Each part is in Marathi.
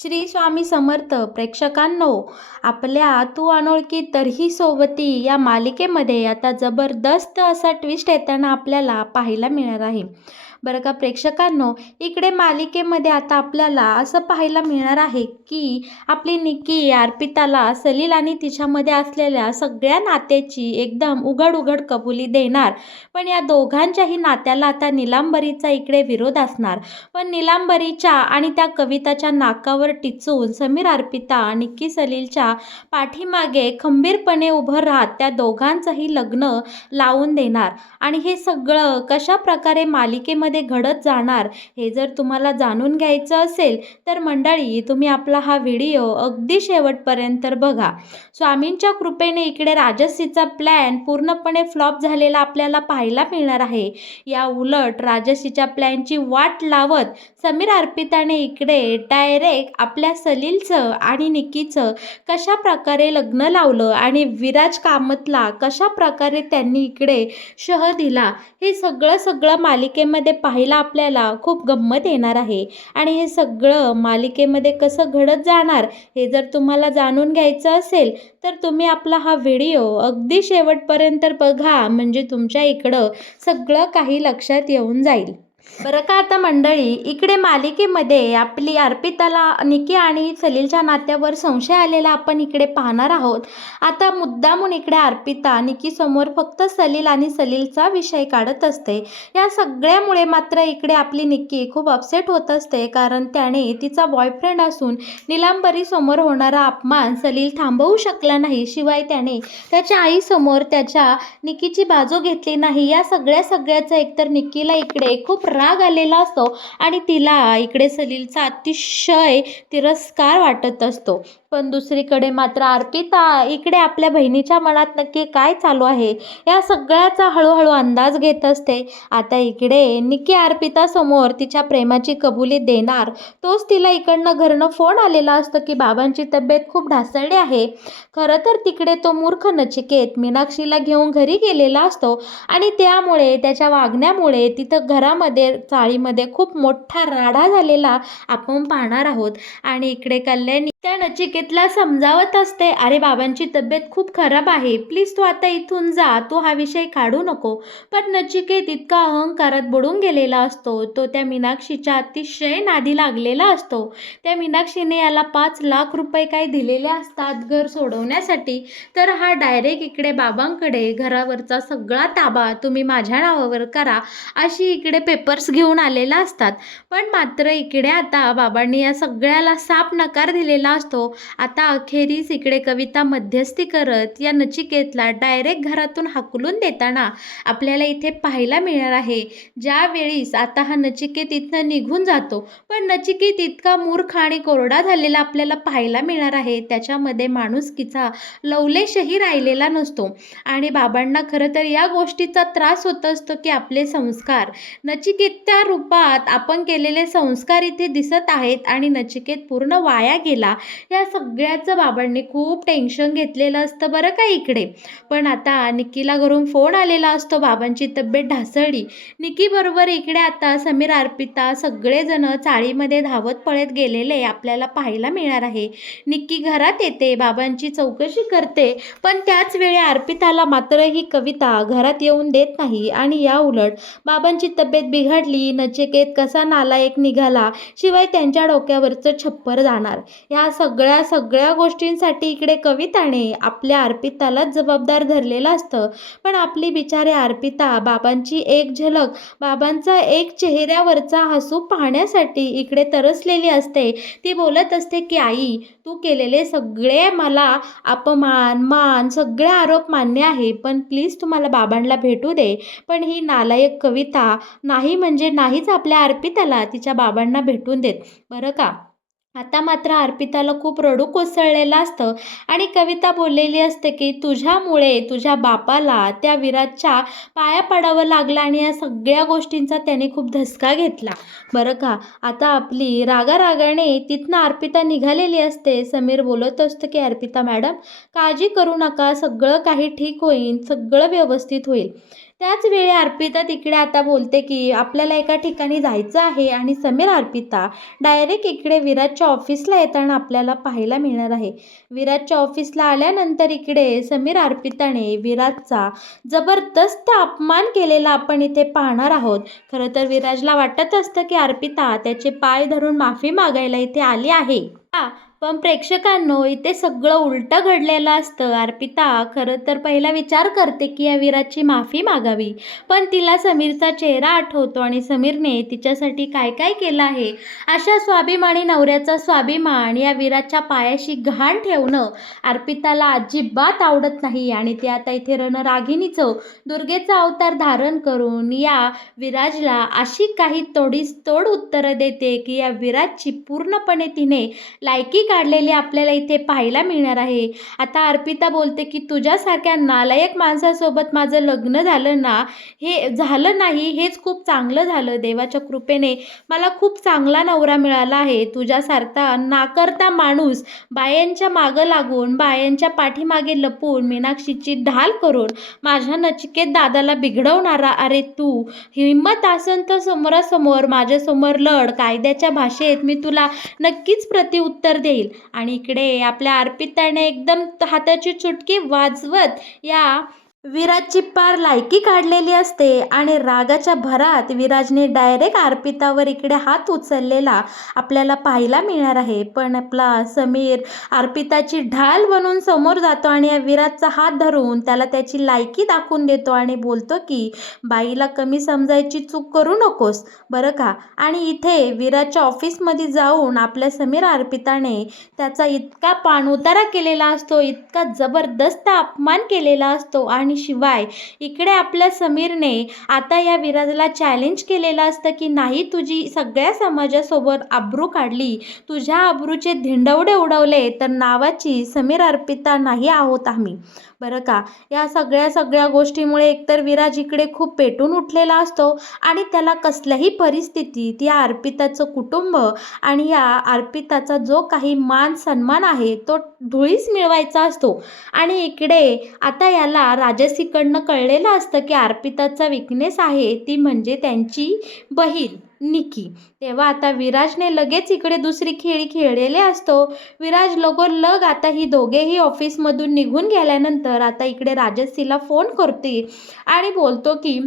श्री स्वामी समर्थ प्रेक्षकांनो, आपल्या तू अनोळखी तरीही सोबती या मालिकेमध्ये आता जबरदस्त असा ट्विस्ट येताना आपल्याला पाहायला मिळणार आहे. बरं का प्रेक्षकांनो, इकडे मालिकेमध्ये आता आपल्याला असं पाहायला मिळणार आहे की आपली निकी अर्पिताला सलील आणि तिच्यामध्ये असलेल्या सगळ्या नात्याची एकदम उघड उघड कबुली देणार. पण या दोघांच्याही नात्याला आता नीलांबरीचा इकडे विरोध असणार. पण नीलांबरीच्या आणि त्या कविताच्या नाकावर टिचून समीर अर्पिता निक्की सलीलच्या पाठीमागे खंबीरपणे उभं राहत त्या दोघांचंही लग्न लावून देणार. आणि हे सगळं कशा प्रकारे मालिकेमध्ये घडत जाणार हे जर तुम्हाला जाणून घ्यायचं असेल तर मंडळी, तुम्ही आपला हा व्हिडिओ अगदी शेवटपर्यंत बघा. स्वामींच्या कृपेने इकडे राजसीचा प्लॅन पूर्णपणे फ्लॉप झालेला आपल्याला पाहायला मिळणार आहे. या उलट राजसीच्या प्लॅनची वाट लावत समीर अर्पिताने इकडे डायरेक्ट आपल्या सलीलचं आणि निक्कीचं कशा प्रकारे लग्न लावलं आणि विराज कामतला कशा प्रकारे त्यांनी इकडे शह दिला, हे सगळं मालिकेमध्ये पाहायला आपल्याला खूप गंमत येणार आहे. आणि हे सगळं मालिकेमध्ये कसं घडत जाणार हे जर तुम्हाला जाणून घ्यायचं असेल तर तुम्ही आपला हा व्हिडिओ अगदी शेवटपर्यंत बघा, म्हणजे तुमच्या इकडं सगळं काही लक्षात येऊन जाईल. बरं का आता मंडळी, इकडे मालिकेमध्ये आपली अर्पिताला निकी आणि सलीलच्या नात्यावर संशय आलेला आपण इकडे पाहणार आहोत. आता मुद्दामून इकडे अर्पिता निकी समोर फक्त सलील आणि सलीलचा विषय काढत असते. या सगळ्यामुळे मात्र इकडे आपली निक्की खूप अपसेट होत असते, कारण त्याने तिचा बॉयफ्रेंड असून नीलांबरी समोर होणारा अपमान सलील थांबवू शकला नाही. शिवाय त्याने त्याच्या आईसमोर त्याच्या निकीची बाजू घेतली नाही. या सगळ्याचा एकतर निक्कीला इकडे खूप राग आलेला असतो आणि तिला इकडे सलीलचा अतिशय तिरस्कार वाटत असतो. पण दुसरीकडे मात्र अर्पिता इकडे आपल्या बहिणीच्या मनात नक्की काय चालू आहे या सगळ्याचा हळूहळू अंदाज घेत असते. आता इकडे निकी अर्पिता समोर तिच्या प्रेमाची कबुली देणार, तोच तिला इकडनं घरनं फोन आलेला असतो की बाबांची तब्येत खूप ढासळली आहे. खरं तर तिकडे तो मूर्ख नचिकेत मीनाक्षीला घेऊन घरी गेलेला असतो आणि त्यामुळे त्याच्या वागण्यामुळे तिथं घरामध्ये चाळीमध्ये खूप मोठा राडा झालेला आपण पाहणार आहोत. आणि इकडे कल्याणी त्या नचिकेतला समजावत असते, अरे बाबांची तब्येत खूप खराब आहे, प्लीज तू आता इथून जा, तू हा विषय काढू नको. पण नचिकेत इतका अहंकारात बुडून गेलेला असतो, तो त्या मीनाक्षीच्या अतिशय नादी लागलेला असतो. त्या मीनाक्षीने याला 5 लाख रुपये काही दिलेले असतात घर सोडवण्यासाठी, तर हा डायरेक्ट इकडे बाबांकडे घरावरचा सगळा ताबा तुम्ही माझ्या नावावर करा अशी इकडे पेपर्स घेऊन आलेला असतात. पण मात्र इकडे आता बाबांनी या सगळ्याला साफ नकार दिलेला असतो. आता अखेरीस इकडे कविता मध्यस्थी करत या नचिकेतला डायरेक्ट घरातून हाकलून देताना आपल्याला इथे पाहायला मिळणार आहे. ज्यावेळीस आता हा नचिकेत इथनं निघून जातो, पण नचिकेत इतका मूर्ख आणि कोरडा झालेला आपल्याला पाहायला मिळणार आहे. त्याच्यामध्ये माणुसकीचा लवलेशही राहिलेला नसतो. आणि बाबांना खरं तर या गोष्टीचा त्रास होत असतो की आपले संस्कार नचिकेतच्या रूपात आपण केलेले संस्कार इथे दिसत आहेत आणि नचिकेत पूर्ण वाया गेला. या सगळ्याचं बाबांनी खूप टेन्शन घेतलेलं असतं बरं का इकडे. पण आता निकीला घरून फोन आलेला असतो, बाबांची तब्येत ढासळली. निकी बरोबर इकडे आता समीर अर्पिता सगळेजण चाळीमध्ये धावत पळत गेलेले आपल्याला पाहायला मिळणार आहे. निक्की घरात येते, बाबांची चौकशी करते, पण त्याच वेळी अर्पिताला मात्र ही कविता घरात येऊन देत नाही. आणि या उलट बाबांची तब्येत बिघडली, नचिकेत कसा नालायक निघाला, शिवाय त्यांच्या डोक्यावरचं छप्पर जाणार. या सगळ्या गोष्टींसाठी इकडे कविताने आपल्या अर्पितालाच जबाबदार धरलेलं असतं. पण आपली बिचारे अर्पिता बाबांची एक झलक, बाबांचा एक चेहऱ्यावरचा हसू पाहण्यासाठी इकडे तरसलेली असते. ती बोलत असते की आई, तू केलेले सगळे मला अपमान मान सगळे आरोप मान्य आहे, पण प्लीज तुम्हाला बाबांना भेटू दे. पण ही नालायक कविता नाही म्हणजे नाहीच आपल्या अर्पिताला तिच्या बाबांना भेटून देत बरं का. आता मात्र अर्पिताला खूप रडू कोसळलेलं असतं आणि कविता बोललेली असते की तुझ्यामुळे तुझ्या बापाला त्या विराजच्या पाया पडावं लागलं आणि या सगळ्या गोष्टींचा त्याने खूप धसका घेतला बरं का. आता आपली रागारागाने तिथनं अर्पिता निघालेली असते. समीर बोलत असतं की अर्पिता मॅडम, काळजी करू नका, सगळं काही ठीक होईल, सगळं व्यवस्थित होईल. त्याच वेळी अर्पिता तिकडे आता बोलते की आपल्याला एका ठिकाणी जायचं आहे आणि समीर अर्पिता डायरेक्ट इकडे विराजच्या ऑफिसला येताना आपल्याला पाहायला मिळणार आहे. विराजच्या ऑफिसला आल्यानंतर इकडे समीर अर्पिताने विराजचा जबरदस्त अपमान केलेला आपण इथे पाहणार आहोत. खरं तर विराजला वाटत असतं की अर्पिता त्याचे पाय धरून माफी मागायला इथे आली आहे. पण प्रेक्षकांनो इथे सगळं उलटं घडलेलं असतं. अर्पिता खरं तर पहिला विचार करते की या विराजची माफी मागावी, पण तिला समीरचा चेहरा आठवतो आणि समीरने तिच्यासाठी काय काय केलं आहे. अशा स्वाभिमानी नवऱ्याचा स्वाभिमान या विराजच्या पायाशी घाण ठेवणं अर्पिताला अजिबात आवडत नाही आणि ती आता इथे रणरागिणीचं दुर्गेचा अवतार धारण करून या विराजला अशी काही तोड उत्तरं देते की या विराजची पूर्णपणे तिने लायकी काढलेली आपल्याला इथे पाहायला मिळणार आहे. आता अर्पिता बोलते की तुझ्यासारख्या नालायक माणसासोबत माझं लग्न झालं ना, हे झालं नाही हेच खूप चांगलं झालं. देवाच्या कृपेने मला खूप चांगला नवरा मिळाला आहे. तुझ्यासारखा नाकर्ता माणूस बायांच्या मागं लागून बायांच्या पाठीमागे लपून मीनाक्षीची ढाल करून माझ्या नचिकेत दादाला बिघडवणारा, अरे तू हिंमत असेल तर समोरासमोर माझ्यासमोर लढ. कायद्याच्या भाषेत मी तुला नक्कीच प्रत्युत्तर देईल. आणि इकडे आपल्या अर्पिताने एकदम हाताची चुटकी वाजवत या विराजची पार लायकी काढलेली असते आणि रागाच्या भरात विराजने डायरेक्ट अर्पितावर इकडे हात उचललेला आपल्याला पाहायला मिळणार आहे. पण आपला समीर अर्पिताची ढाल बनून समोर जातो आणि या विराजचा हात धरून त्याला त्याची लायकी दाखवून देतो आणि बोलतो की बाईला कमी समजायची चूक करू नकोस बरं का. आणि इथे विराजच्या ऑफिसमध्ये जाऊन आपल्या समीर अर्पिताने त्याचा इतका पाणउतारा केलेला असतो, इतका जबरदस्त अपमान केलेला असतो आणि शिवाय इकडे आपल्या समीरने आता या विराजला चॅलेंज केलेलं असतं की नाही तुझी सगळ्या समाजासोबत आबरू काढली, तुझ्या आबरूचे धिंडवडे उडवले तर नावाची समीर अर्पिता नाही आहोत आम्ही बरं का. या सगळ्या गोष्टीमुळे एकतर विराज इकडे खूप पेटून उठलेला असतो आणि त्याला कसल्याही परिस्थितीत या अर्पिताचं कुटुंब आणि या अर्पिताचा जो काही मान सन्मान आहे तो धुळीस मिळवायचा असतो. आणि इकडे आता याला राजसीकडनं कळलेलं असतं की अर्पिताचा विकनेस आहे ती म्हणजे त्यांची बहीण निकी. तेव्हा आता विराजने लगेच इकडे दुसरी खेळी खेळलेले असतो. विराज लगोलग आता ही दोघेही ऑफिसमधून निघून गेल्यानंतर आता इकडे राजसीला फोन करते आणि बोलतो की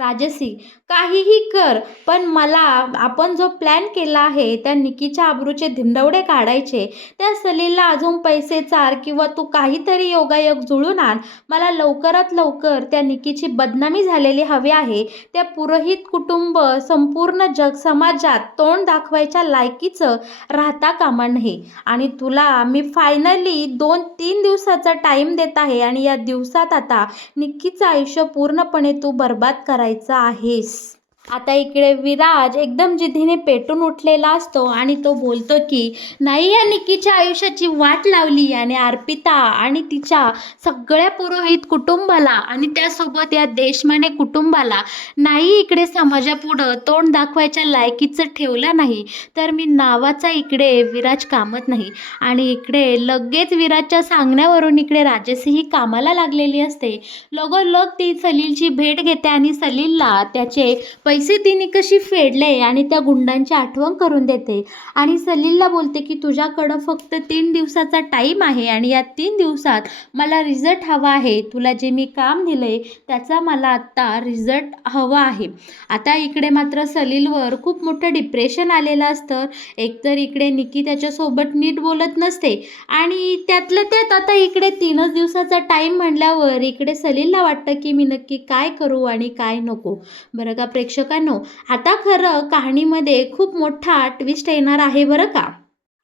राजसी काहीही कर, पण मला आपण जो प्लॅन केला आहे त्या निकीच्या आबरूचे धिंडवडे काढायचे. त्या सलीलला अजून पैसे चार किंवा तू काहीतरी योगायोग जुळून आण. मला लवकरात लवकर त्या निकीची बदनामी झालेली हवी आहे. त्या पुरोहित कुटुंब संपूर्ण जग समाजात तोंड दाखवायच्या लायकीचं राहता कामा नये. आणि तुला मी फायनली 2-3 दिवसाचा टाईम देत आहे आणि या दिवसात आता निकीचं आयुष्य पूर्णपणे तू बर्बाद करायचं आहेस. आता इकडे विराज एकदम जिद्दीने पेटून उठलेला असतो आणि तो बोलतो की नाही या निकीच्या आयुष्याची वाट लावली आणि अर्पिता आणि तिच्या सगळ्या पुरोहित कुटुंबाला आणि त्यासोबत या देशमाने कुटुंबाला नाही इकडे समाजापुढं तोंड दाखवायच्या लायकीचं ठेवलं नाही तर मी नावाचा इकडे विराज कामत नाही. आणि इकडे लगेच विराजच्या सांगण्यावरून इकडे राजसीही कामाला लागलेली असते. लगोलग ती सलीलची भेट घेते आणि सलीलला त्याचे पैसे तिने कशी फेडले आणि त्या गुंडांची आठवण करून देते आणि सलीलला बोलते की तुझ्याकडं फक्त 3 दिवसाचा टाईम आहे आणि या 3 दिवसात मला रिझल्ट हवा आहे. तुला जे मी काम दिलंय त्याचा मला आत्ता रिझल्ट हवा आहे. आता इकडे मात्र सलीलवर खूप मोठं डिप्रेशन आलेलं असतं. एकतर इकडे निकी त्याच्यासोबत नीट बोलत नसते आणि त्यातलं त्यात आता इकडे 3च दिवसाचा टाईम म्हणल्यावर इकडे सलीलला वाटतं की मी नक्की काय करू आणि काय नको. बरं का प्रेक्षकांनो, आता खरं कहाणीमध्ये खूप मोठा ट्विस्ट येणार आहे बरं का.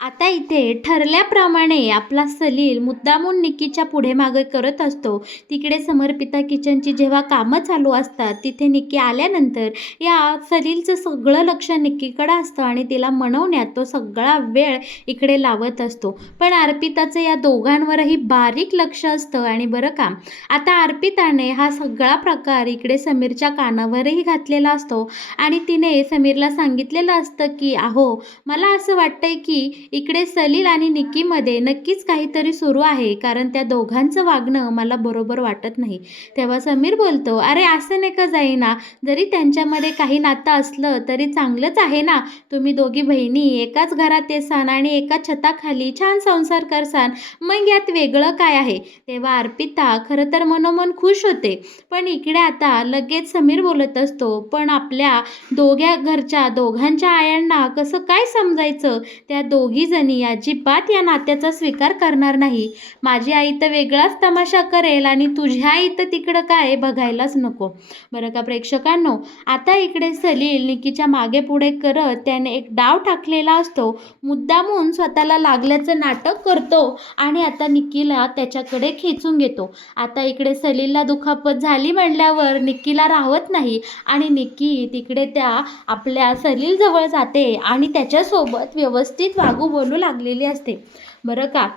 आता इथे ठरल्याप्रमाणे आपला सलील मुद्दामून निकीच्या पुढे मागे करत असतो. तिकडे समर्पिता किचनची जेव्हा कामं चालू असतात तिथे निकी आल्यानंतर या सलीलचं सगळं लक्ष निकीकडे असतं आणि तिला मनवण्यात तो सगळा वेळ इकडे लावत असतो. पण अर्पिताचं या दोघांवरही बारीक लक्ष असतं. आणि बरं का, आता अर्पिताने हा सगळा प्रकार इकडे समीरच्या कानावरही घातलेला असतो आणि तिने समीरला सांगितलेलं असतं की अहो मला असं वाटतंय की इकडे सलील आणि निक्कीमध्ये नक्कीच काहीतरी सुरू आहे, कारण त्या दोघांचं वागणं मला बरोबर वाटत नाही. तेव्हा समीर बोलतो, अरे असं नाही का जाईना, जरी त्यांच्यामध्ये काही नातं असलं तरी चांगलंच आहे ना. तुम्ही दोघी बहिणी एकाच घरात येसान आणि एका छताखाली छान संसार करसान, मग यात वेगळं काय आहे. तेव्हा अर्पिता खरं तर मनोमन खुश होते. पण इकडे आता लगेच समीर बोलत असतो, पण आपल्या घरच्या दोघांच्या आयांना कसं काय समजायचं. त्या दोघी जणी अजिबात या नात्याचा स्वीकार करणार नाही. माझी आई तर वेगळाच तमाशा करेल आणि तुझ्या आई तर तिकडं काय बघायलाच नको. बरं का प्रेक्षकांनो, आता इकडे सलील निकीच्या मागे पुढे करत त्याने एक डाव टाकलेला असतो. मुद्दामून स्वतःला लागल्याचं नाटक करतो आणि आता निकीला त्याच्याकडे खेचून घेतो. आता इकडे सलीलला दुखापत झाली म्हणल्यावर निकीला राहवत नाही आणि निकी तिकडे त्या आपल्या सलीलजवळ जाते आणि त्याच्यासोबत व्यवस्थित वागू बोलू लागलेली असते. बरं का,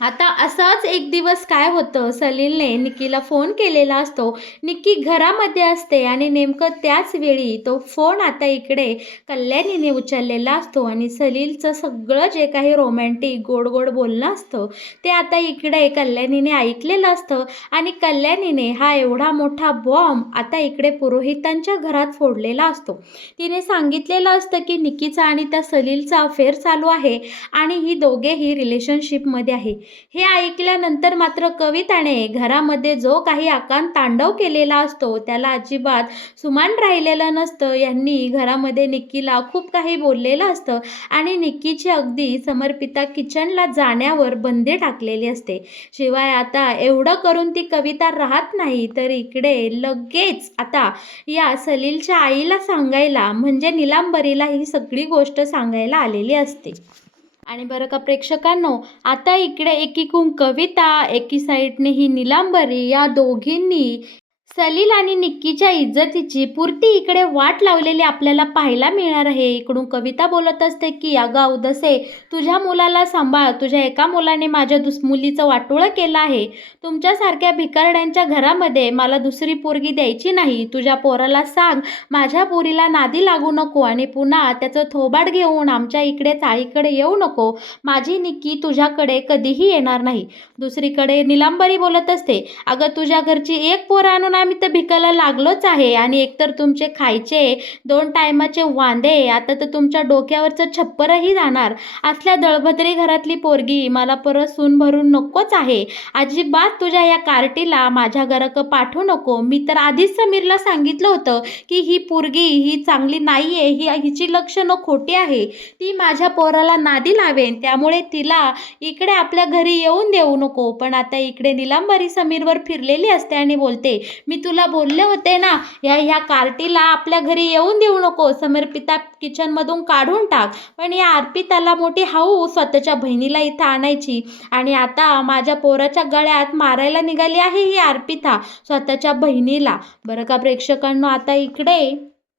आता असाच एक दिवस काय होतं, सलीलने निकीला फोन केलेला असतो. निक्की घरामध्ये असते आणि नेमकं त्याच वेळी तो फोन आता इकडे कल्याणीने उचललेला असतो आणि सलीलचं सगळं जे काही रोमॅन्टिक गोड गोड बोलणं असतं ते आता इकडे कल्याणीने ऐकलेलं असतं आणि कल्याणीने हा एवढा मोठा बॉम्ब आता इकडे पुरोहितांच्या घरात फोडलेला असतो. तिने सांगितलेलं असतं की निकीचा आणि त्या सलीलचा अफेअर चालू आहे आणि ही दोघेही रिलेशनशिपमध्ये आहे. हे ऐकल्यानंतर मात्र कविताने घरामध्ये जो काही आकांत तांडव केलेला असतो त्याला अजिबात सुमान राहिलेलं नसतं. यांनी घरामध्ये निक्कीला खूप काही बोललेलं असतं आणि निक्कीची अगदी समर्पिता किचनला जाण्यावर बंदी टाकलेली असते. शिवाय आता एवढं करून ती कविता राहत नाही तर इकडे लगेच आता या सलीलच्या आईला सांगायला म्हणजे निलांबरीला ही सगळी गोष्ट सांगायला आलेली असते. आणि बरं का प्रेक्षकांनो, आता इकडे एकीकडून कविता, एकी साईडने ही निलांबरी, या दोघींनी सलील आणि निक्कीच्या इज्जतीची पुरती इकडे वाट लावलेली आपल्याला पाहायला मिळणार आहे. इकडून कविता बोलत असते की अगं उदसे, तुझ्या मुलाला सांभाळ, तुझ्या एका मुलाने माझ्या मुलीचं वाटोळं केलं आहे. तुमच्यासारख्या भिकारड्यांच्या घरामध्ये मला दुसरी पोरगी द्यायची नाही. तुझ्या पोराला सांग माझ्या पोरीला नादी लागू नको आणि पुन्हा त्याचं थोबाड घेऊन आमच्या इकडे चाळीकडे येऊ नको. माझी निक्की तुझ्याकडे कधीही येणार नाही. दुसरीकडे निलांबरी बोलत असते, अगं तुझ्या घरची एक पोर आणून आम्ही तर भिकायला लागलोच आहे आणि एकतर तुमचे खायचे 2 टायमाचे वांदे, आता तर तुमच्या डोक्यावरचं छप्परही जाणार. असल्या दळभद्री घरातली पोरगी मला परत सून भरून नकोच आहे. अजिबात तुझ्या या कार्टीला माझ्या घराकडं पाठवू नको. मी तर आधीच समीरला सांगितलं होतं की ही पोरगी ही चांगली नाही आहे, हिची लक्षणं खोटी आहे, ती माझ्या पोराला नादी लावेन, त्यामुळे तिला इकडे आपल्या घरी येऊन देऊ नको. पण आता इकडे निलांबरी समीरवर फिरलेली असते आणि बोलते, मी तुला बोलले होते ना ह्या कार्टीला आपल्या घरी येऊन देऊ नको, समर्पिता किचनमधून काढून टाक. पण या अर्पिताला मोठी हाऊस स्वतःच्या बहिणीला इथं आणायची आणि आता माझ्या पोराच्या गळ्यात मारायला निघाली आहे ही अर्पिता स्वतःच्या बहिणीला. बरं का प्रेक्षकांनो, आता इकडे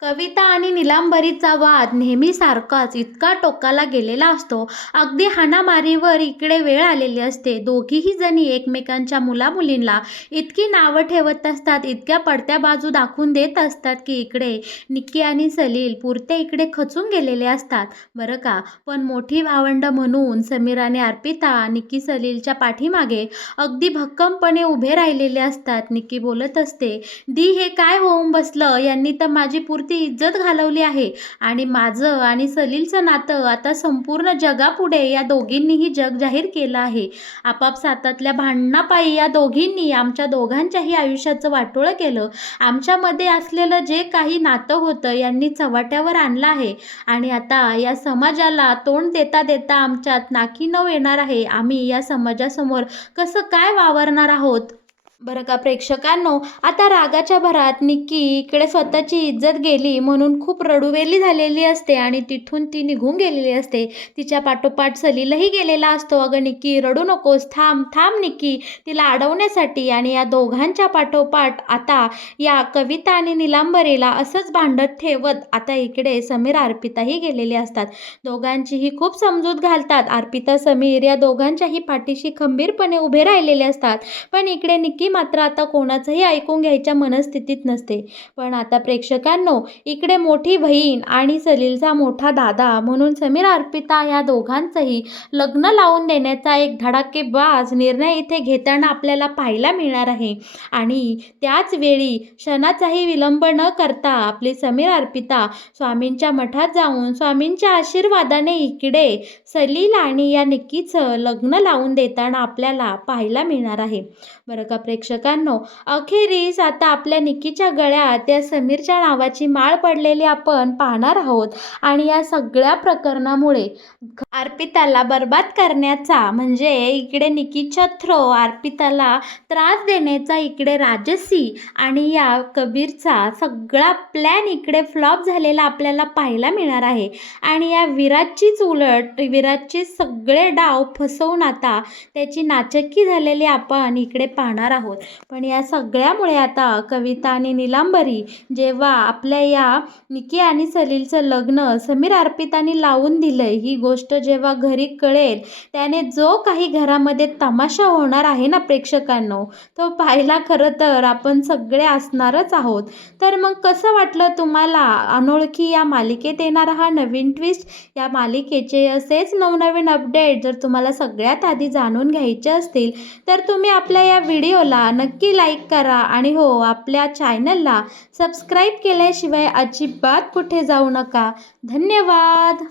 कविता आणि निलांबरीचा वाद नेहमीसारखाच इतका टोकाला गेलेला असतो. अगदी हाणामारीवर इकडे वेळ आलेली असते. दोघीही जणी एकमेकांच्या मुलामुलींना इतकी नावं ठेवत असतात, इतक्या पडत्या बाजू दाखवून देत असतात की इकडे निक्की आणि सलील पुरते इकडे खचून गेलेले असतात. बरं का, पण मोठी भावंड म्हणून समीर आणि अर्पिता निक्की सलीलच्या पाठीमागे अगदी भक्कमपणे उभे राहिलेले असतात. निक्की बोलत असते, दी हे काय होऊन बसलं, यांनी तर माझी पुरती इज्जत घालवली आहे आणि माझं आणि सलीलचं नातं आता संपूर्ण जगापुढे या दोघींनीही जग जाहीर केलं आहे. आपापसातातल्या भांडणापायी या दोघींनी आमच्या दोघांच्याही आयुष्याचं वाटोळं केलं. आमच्यामध्ये असलेलं जे काही नातं होतं यांनी चव्हाट्यावर आणलं आहे आणि आता या समाजाला तोंड देता देता आमच्यात नाकीनऊ येणार आहे. आम्ही या समाजासमोर कसं काय वावरणार आहोत. बरं का प्रेक्षकांनो, आता रागाच्या भरात निक्की इकडे स्वतःची इज्जत गेली म्हणून खूप रडुवेली झालेली असते आणि तिथून ती निघून गेलेली असते. तिच्या पाठोपाठ सलीलही गेलेला असतो. अगं निक्की रडू नकोस, थांब थांब निक्की, तिला अडवण्यासाठी. आणि या दोघांच्या पाठोपाठ आता या कविता आणि निलांबरीला असंच भांडत ठेवत आता इकडे समीर अर्पिताही गेलेले असतात. दोघांचीही खूप समजूत घालतात. अर्पिता समीर या दोघांच्याही पाठीशी खंबीरपणे उभे राहिलेले असतात. पण इकडे निक्की मात्र आता कोणाचंही ऐकून घ्यायच्या मनस्थितीत नसते. पण आता प्रेक्षकांनो, इकडे मोठी बहीण आणि सलीलचा मोठा दादा म्हणून समीर अर्पिता या दोघांचंही लग्न लावून देण्याचा एक धडाकेबाज निर्णय इथे घेताना आपल्याला पाहायला मिळणार आहे. आणि त्याच वेळी क्षणाचाही विलंब न करता आपली समीर अर्पिता स्वामींच्या मठात जाऊन स्वामींच्या आशीर्वादाने इकडे सलील आणि या निक्कीचं लग्न लावून देताना आपल्याला पाहायला मिळणार आहे. बरं का प्रेक्षकांनो, अखेरीस आता आपल्या निक्कीच्या गळ्यात त्या समीरच्या नावाची माळ पडलेली आपण पाहणार आहोत. आणि या सगळ्या प्रकरणामुळे अर्पिताला बर्बाद करण्याचा म्हणजे इकडे निक्कीच्या थ्रो अर्पिताला त्रास देण्याचा इकडे राजसी आणि या कबीरचा सगळा प्लॅन इकडे फ्लॉप झालेला आपल्याला पाहायला मिळणार आहे. आणि या विराजचीच उलट विराजचे सगळे डाव फसवून आता त्याची नाचक्की झालेली आपण इकडे पाहणार आहोत. पण या सगळ्यामुळे आता कविता आणि नीलांबरी जेव्हा आपल्या या निक्की आणि सलीलचं लग्न समीर अर्पिताने लावून दिलंय ही गोष्ट जेव्हा घरी कळेल, त्याने जो काही घरामध्ये तमाशा होणार आहे ना प्रेक्षकांनो, तो पाहायला खरं तर आपण सगळे असणारच आहोत. तर मग कसं वाटलं तुम्हाला अनोळखी या मालिकेत येणारा हा नवीन ट्विस्ट? या मालिकेचे असेच नवनवीन अपडेट जर तुम्हाला सगळ्यात आधी जाणून घ्यायचे असतील तर तुम्ही आपल्या या व्हिडिओला नक्की लाईक करा आणि हो, आपल्या चॅनलला सबस्क्राईब केल्याशिवाय अजिबात कुठे जाऊ नका. धन्यवाद.